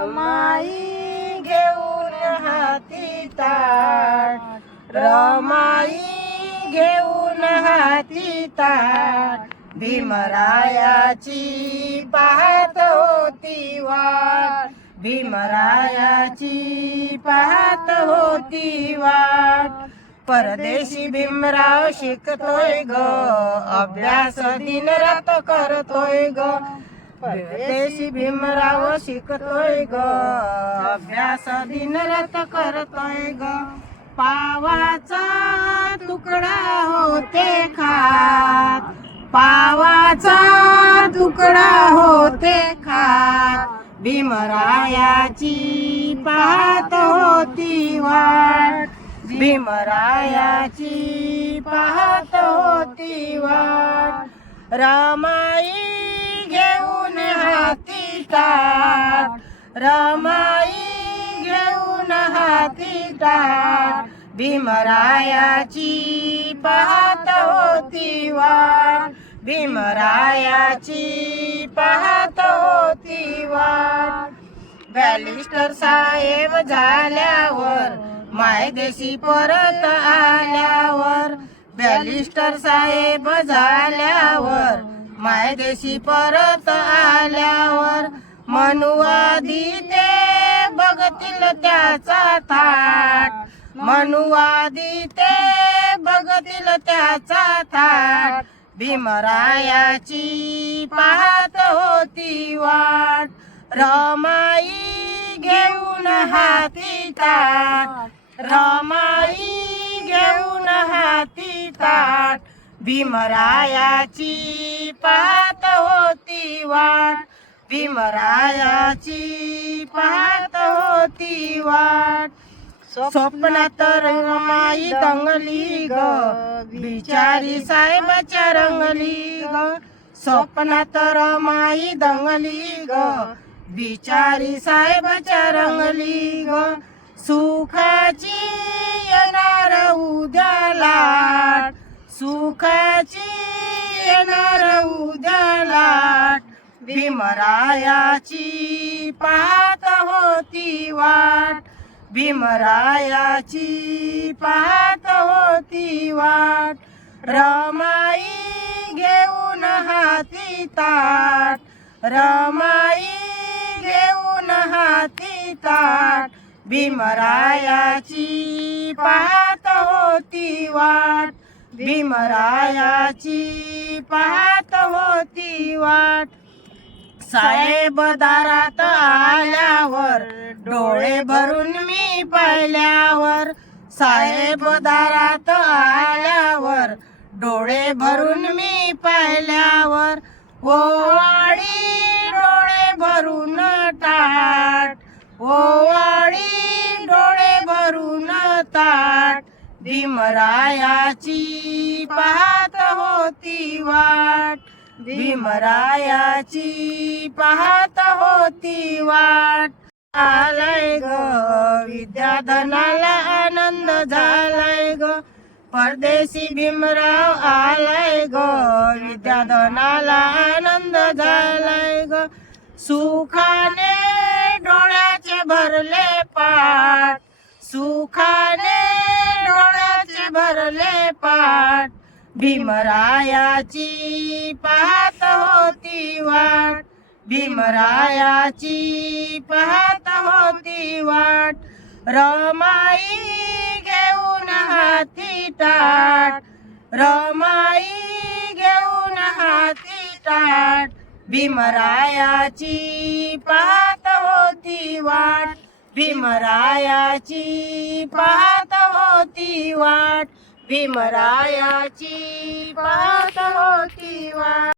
रमाई घेऊन हाती ताट, रमाई घेऊन हाती ताट, भीमरायाची पाहत होती वाट, भीमरायाची पाहत होती वाट. परदेशी भीमराव शिकतोय ग, अभ्यास दिनरात करतोय ग. परदेशी भीमराव शिकतोय ग, अभ्यास दिनरात करतोय ग. पावाचा तुकडा होते खात, पावाचा तुकडा होते खात, भीमरायाची पाहत होती वाट, भीमरायाची पाहत होती वाट. रमाई घेऊन हाती ताट, रमाई घेऊन हाती ताट, भीमरायाची पाहत होती वाट, भीमरायाची पाहत होती वाट. बॅरिस्टर साहेब झाल्यावर, मायदेशी परत आल्यावर, बॅरिस्टर साहेब झाल्यावर, मायदेशी परत आल्यावर, मनुवादी ते बघतील त्याचा थाट, मनुवादी ते बघतील त्याचा थाट, भीमरायाची पाहत होती वाट. रमाई घेऊन हाती ताट, रमाई घेऊन हाती ताट, भीमरायाची पाहत होती वाट, भीमरायाची पाहत होती वाट. स्वप्नात रमाई दंगली ग, बिचारी साहेबाच्या रंगली ग. स्वप्नात रमाई दंगली ग, बिचारी साहेबाच्या रंगली ग. सुखाची येणार उद्या लाट, सुखाची येणार उद्या लाट, भीमरायाची पाहत होती वाट, भीमरायाची पाहत होती वाट. रमाई घेऊन हाती ताट, रमाई घेऊन हाती ताट, भीमरायाची पाहत होती वाट, भीमरायाची पाहत होती वाट. साहेब दारात आल्यावर, डोळे भरून मी पाहिल्यावर, साहेब दारात आल्यावर, डोळे भरून मी पाहिल्यावर, ओवाळी डोळे भरून ताट, ओवाळी डोळे भरून ताट, भीमरायाची पाहत होती वाट, भीमरायाची पाहत होती वाट. आलाय ग विद्याधनाला आनंद झालाय ग, परदेशी भीमराव आलाय ग, विद्याधनाला आनंद झालाय ग. सुखाने डोळ्याचे भरले पाट, सुखाने डोळ्याचे भरले पाट, भीमरायाची पाहत होती वाट, भीमरायाची पाहत होती वाट. रमाई घेऊन हाती ताट, रमाई घेऊन हाती ताट, भीमरायाची पाहत होती वाट, भीमरायाची पाहत होती वाट, भीमरायाची पाहत होती वाट.